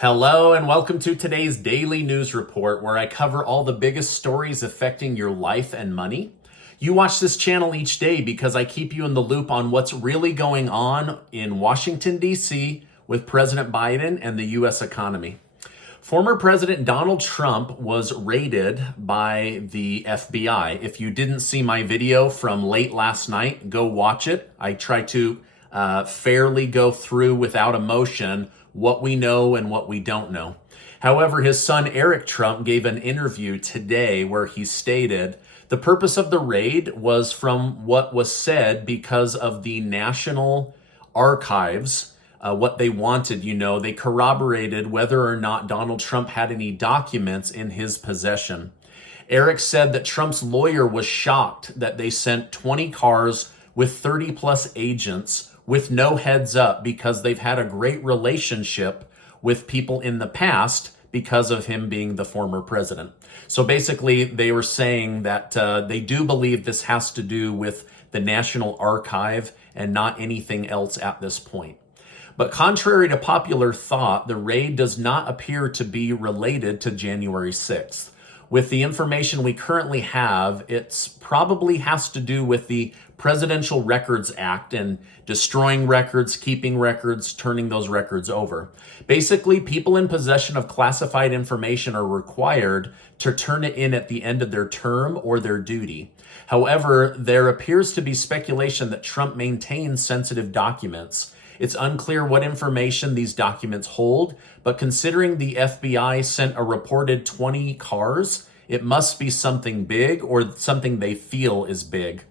Hello and welcome to today's daily news report where I cover all the biggest stories affecting your life and money. You watch this channel each day because I keep you in the loop on what's really going on in Washington, D.C. with President Biden and the U.S. economy. Former President Donald Trump was raided by the FBI. If you didn't see my video from late last night, go watch it. I try to fairly go through without emotion what we know and what we don't know. However, his son Eric Trump gave an interview today where he stated the purpose of the raid was, from what was said, because of the National Archives, what they wanted. They corroborated whether or not Donald Trump had any documents in his possession. Eric said that Trump's lawyer was shocked that they sent 20 cars with 30 plus agents with no heads up because they've had a great relationship with people in the past because of him being the former president. So basically, they were saying that they do believe this has to do with the National Archive and not anything else at this point. But contrary to popular thought, the raid does not appear to be related to January 6th. With the information we currently have, it probably has to do with the Presidential Records Act and destroying records, keeping records, turning those records over. Basically, people in possession of classified information are required to turn it in at the end of their term or their duty. However, there appears to be speculation that Trump maintains sensitive documents. It's unclear what information these documents hold, but considering the FBI sent a reported 20 cars, it must be something big or something they feel is big.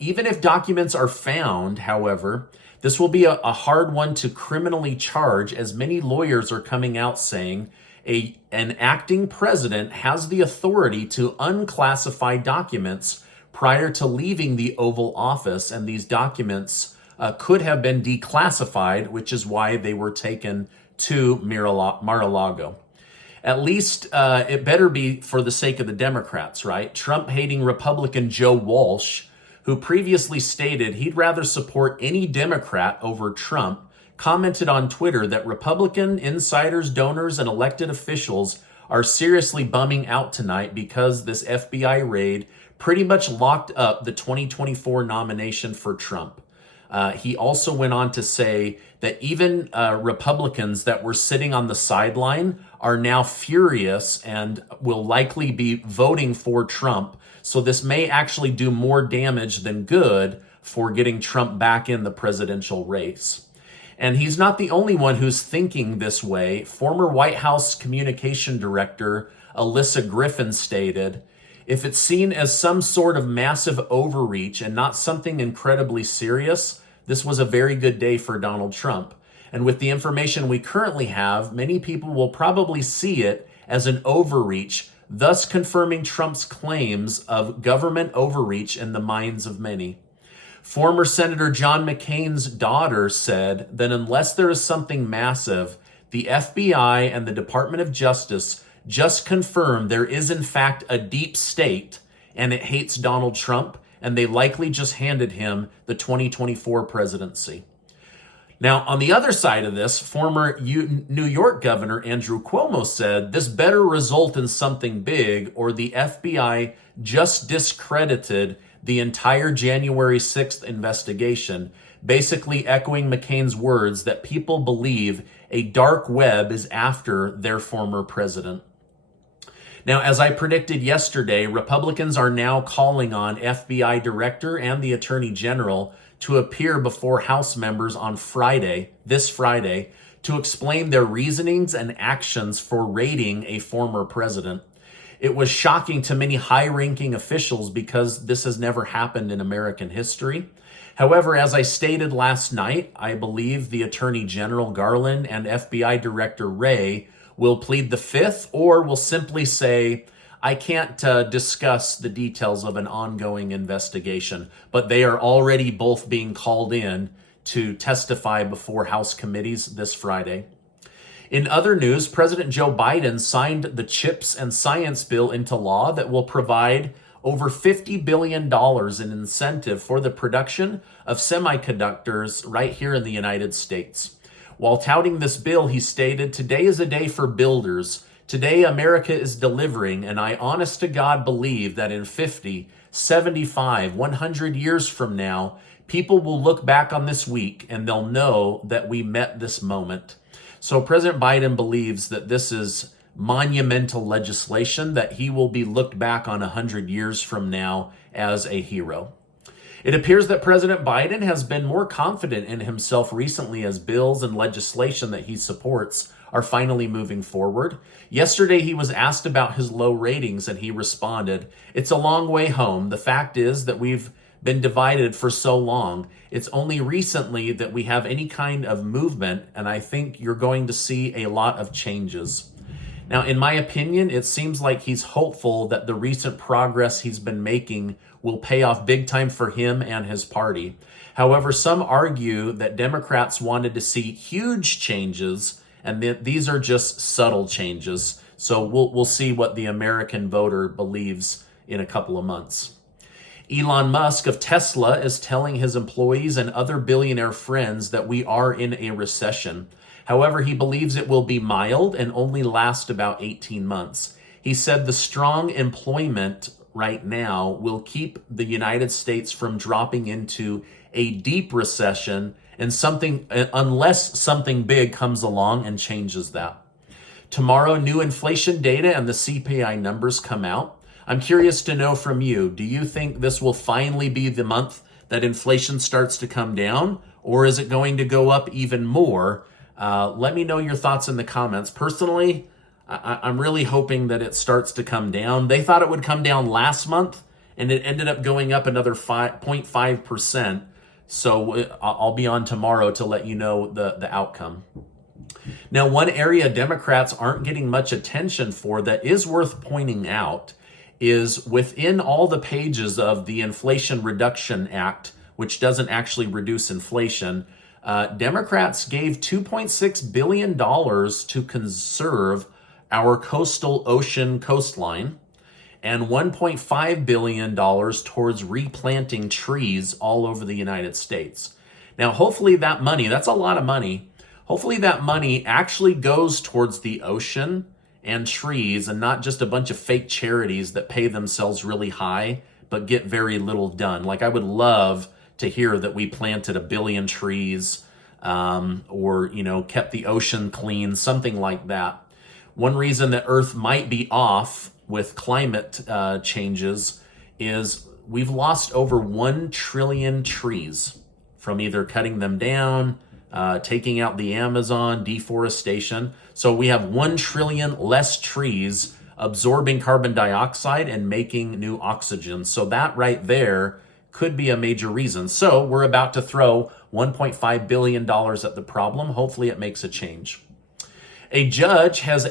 Even if documents are found, however, this will be a hard one to criminally charge, as many lawyers are coming out saying an acting president has the authority to unclassify documents prior to leaving the Oval Office, and these documents could have been declassified, which is why they were taken to Mar-a-Lago. At least it better be for the sake of the Democrats, right? Trump-hating Republican Joe Walsh, who previously stated he'd rather support any Democrat over Trump, commented on Twitter that Republican insiders, donors, and elected officials are seriously bumming out tonight because this FBI raid pretty much locked up the 2024 nomination for Trump. He also went on to say that even Republicans that were sitting on the sideline are now furious and will likely be voting for Trump. So this may actually do more damage than good for getting Trump back in the presidential race. And he's not the only one who's thinking this way. Former White House Communication Director Alyssa Griffin stated, "If it's seen as some sort of massive overreach and not something incredibly serious, this was a very good day for Donald Trump. And with the information we currently have, many people will probably see it as an overreach, thus confirming Trump's claims of government overreach in the minds of many." Former Senator John McCain's daughter said that unless there is something massive, the FBI and the Department of Justice just confirmed there is in fact a deep state and it hates Donald Trump, and they likely just handed him the 2024 presidency. Now, on the other side of this, former New York Governor Andrew Cuomo said this better result in something big, or the FBI just discredited the entire January 6th investigation, basically echoing McCain's words that people believe a dark web is after their former president. Now, as I predicted yesterday, Republicans are now calling on FBI Director and the Attorney General to appear before House members on this Friday, to explain their reasonings and actions for raiding a former president. It was shocking to many high-ranking officials because this has never happened in American history. However, as I stated last night, I believe the Attorney General Garland and FBI Director Wray will plead the fifth, or will simply say, I can't discuss the details of an ongoing investigation, but they are already both being called in to testify before House committees this Friday. In other news, President Joe Biden signed the CHIPS and Science Bill into law that will provide over $50 billion in incentive for the production of semiconductors right here in the United States. While touting this bill, he stated, "Today is a day for builders. Today, America is delivering, and I honest to God believe that in 50, 75, 100 years from now, people will look back on this week and they'll know that we met this moment." So President Biden believes that this is monumental legislation, that he will be looked back on 100 years from now as a hero. It appears that President Biden has been more confident in himself recently as bills and legislation that he supports are finally moving forward. Yesterday, he was asked about his low ratings and he responded, "It's a long way home. The fact is that we've been divided for so long. It's only recently that we have any kind of movement, and I think you're going to see a lot of changes." Now, in my opinion, it seems like he's hopeful that the recent progress he's been making will pay off big time for him and his party. However, some argue that Democrats wanted to see huge changes, and that these are just subtle changes. So we'll see what the American voter believes in a couple of months. Elon Musk of Tesla is telling his employees and other billionaire friends that we are in a recession. However, he believes it will be mild and only last about 18 months. He said the strong employment right now will keep the United States from dropping into a deep recession unless something big comes along and changes that. Tomorrow, new inflation data and the CPI numbers come out. I'm curious to know from you, do you think this will finally be the month that inflation starts to come down, or is it going to go up even more? Let me know your thoughts in the comments. Personally, I'm really hoping that it starts to come down. They thought it would come down last month, and it ended up going up another 0.5%. So I'll be on tomorrow to let you know the outcome. Now, one area Democrats aren't getting much attention for that is worth pointing out is within all the pages of the Inflation Reduction Act, which doesn't actually reduce inflation, Democrats gave $2.6 billion to conserve our coastal ocean coastline and $1.5 billion towards replanting trees all over the United States. Now, hopefully that money, that's a lot of money, hopefully that money actually goes towards the ocean and trees and not just a bunch of fake charities that pay themselves really high but get very little done. Like, I would love to hear that we planted 1 billion trees or, kept the ocean clean, something like that. One reason that Earth might be off with climate changes is we've lost over 1 trillion trees from either cutting them down, taking out the Amazon, deforestation. So we have 1 trillion less trees absorbing carbon dioxide and making new oxygen. So that right there could be a major reason. So we're about to throw $1.5 billion at the problem. Hopefully it makes a change. A judge has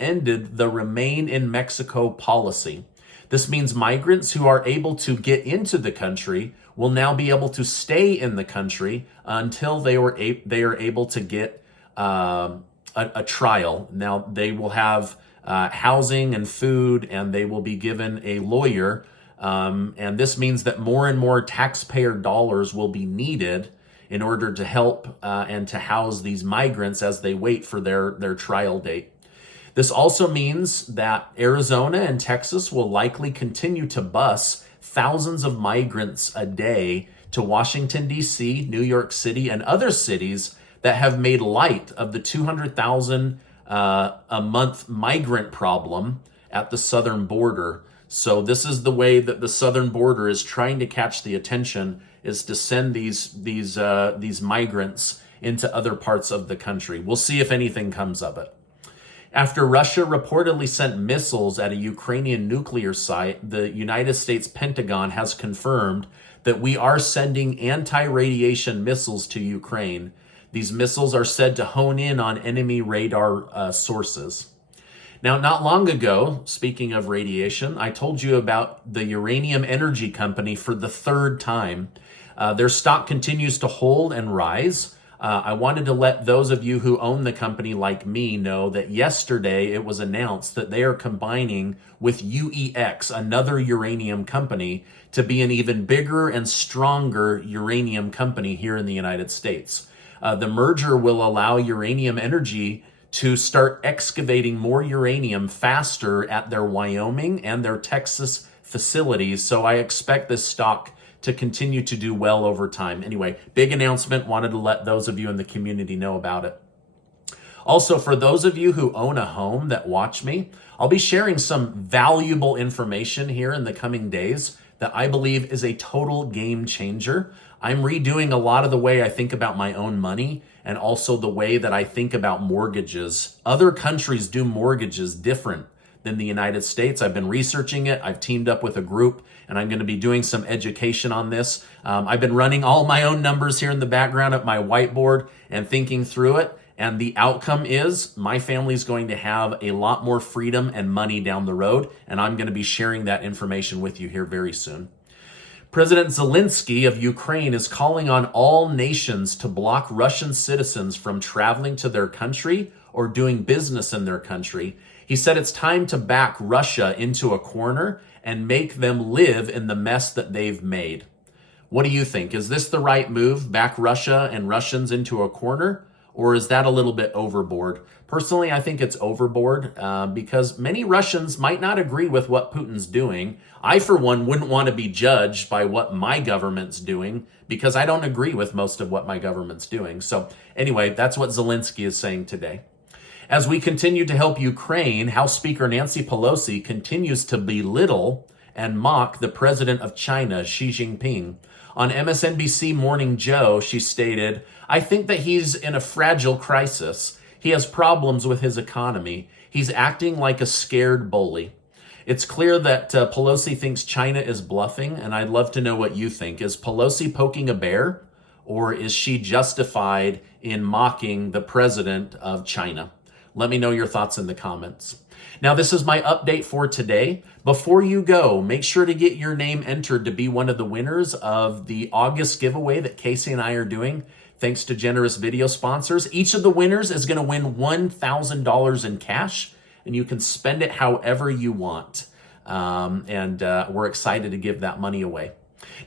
ended the Remain in Mexico policy. This means migrants who are able to get into the country will now be able to stay in the country until they are able to get a trial. Now, they will have housing and food, and they will be given a lawyer. And this means that more and more taxpayer dollars will be needed in order to help and to house these migrants as they wait for their trial date. This also means that Arizona and Texas will likely continue to bus thousands of migrants a day to Washington, D.C., New York City, and other cities that have made light of the 200,000 a month migrant problem at the southern border. So this is the way that the southern border is trying to catch the attention, is to send these migrants into other parts of the country. We'll see if anything comes of it. After Russia reportedly sent missiles at a Ukrainian nuclear site, the United States Pentagon has confirmed that we are sending anti-radiation missiles to Ukraine. These missiles are said to hone in on enemy radar sources. Now, not long ago, speaking of radiation, I told you about the Uranium Energy Company for the third time. Their stock continues to hold and rise. I wanted to let those of you who own the company like me know that yesterday it was announced that they are combining with UEX, another uranium company, to be an even bigger and stronger uranium company here in the United States. The merger will allow Uranium Energy to start excavating more uranium faster at their Wyoming and their Texas facilities. So I expect this stock to continue to do well over time. Anyway, big announcement. Wanted to let those of you in the community know about it. Also, for those of you who own a home that watch me, I'll be sharing some valuable information here in the coming days that I believe is a total game changer. I'm redoing a lot of the way I think about my own money and also the way that I think about mortgages. Other countries do mortgages different than the United States. I've been researching it. I've teamed up with a group and I'm going to be doing some education on this. I've been running all my own numbers here in the background at my whiteboard and thinking through it. And the outcome is my family's going to have a lot more freedom and money down the road. And I'm going to be sharing that information with you here very soon. President Zelensky of Ukraine is calling on all nations to block Russian citizens from traveling to their country or doing business in their country. He said it's time to back Russia into a corner and make them live in the mess that they've made. What do you think? Is this the right move? Back Russia and Russians into a corner? Or is that a little bit overboard? Personally, I think it's overboard because many Russians might not agree with what Putin's doing. I, for one, wouldn't want to be judged by what my government's doing because I don't agree with most of what my government's doing. So anyway, that's what Zelensky is saying today. As we continue to help Ukraine, House Speaker Nancy Pelosi continues to belittle and mock the president of China, Xi Jinping. On MSNBC Morning Joe, she stated, "I think that he's in a fragile crisis. He has problems with his economy. He's acting like a scared bully." It's clear that Pelosi thinks China is bluffing, and I'd love to know what you think. Is Pelosi poking a bear, or is she justified in mocking the president of China? Let me know your thoughts in the comments. Now, this is my update for today. Before you go, make sure to get your name entered to be one of the winners of the August giveaway that Casey and I are doing, thanks to generous video sponsors. Each of the winners is going to win $1,000 in cash, and you can spend it however you want. We're excited to give that money away.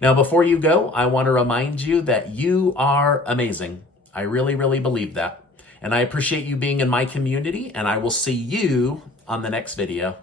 Now, before you go, I want to remind you that you are amazing. I really, really believe that. And I appreciate you being in my community, and I will see you on the next video.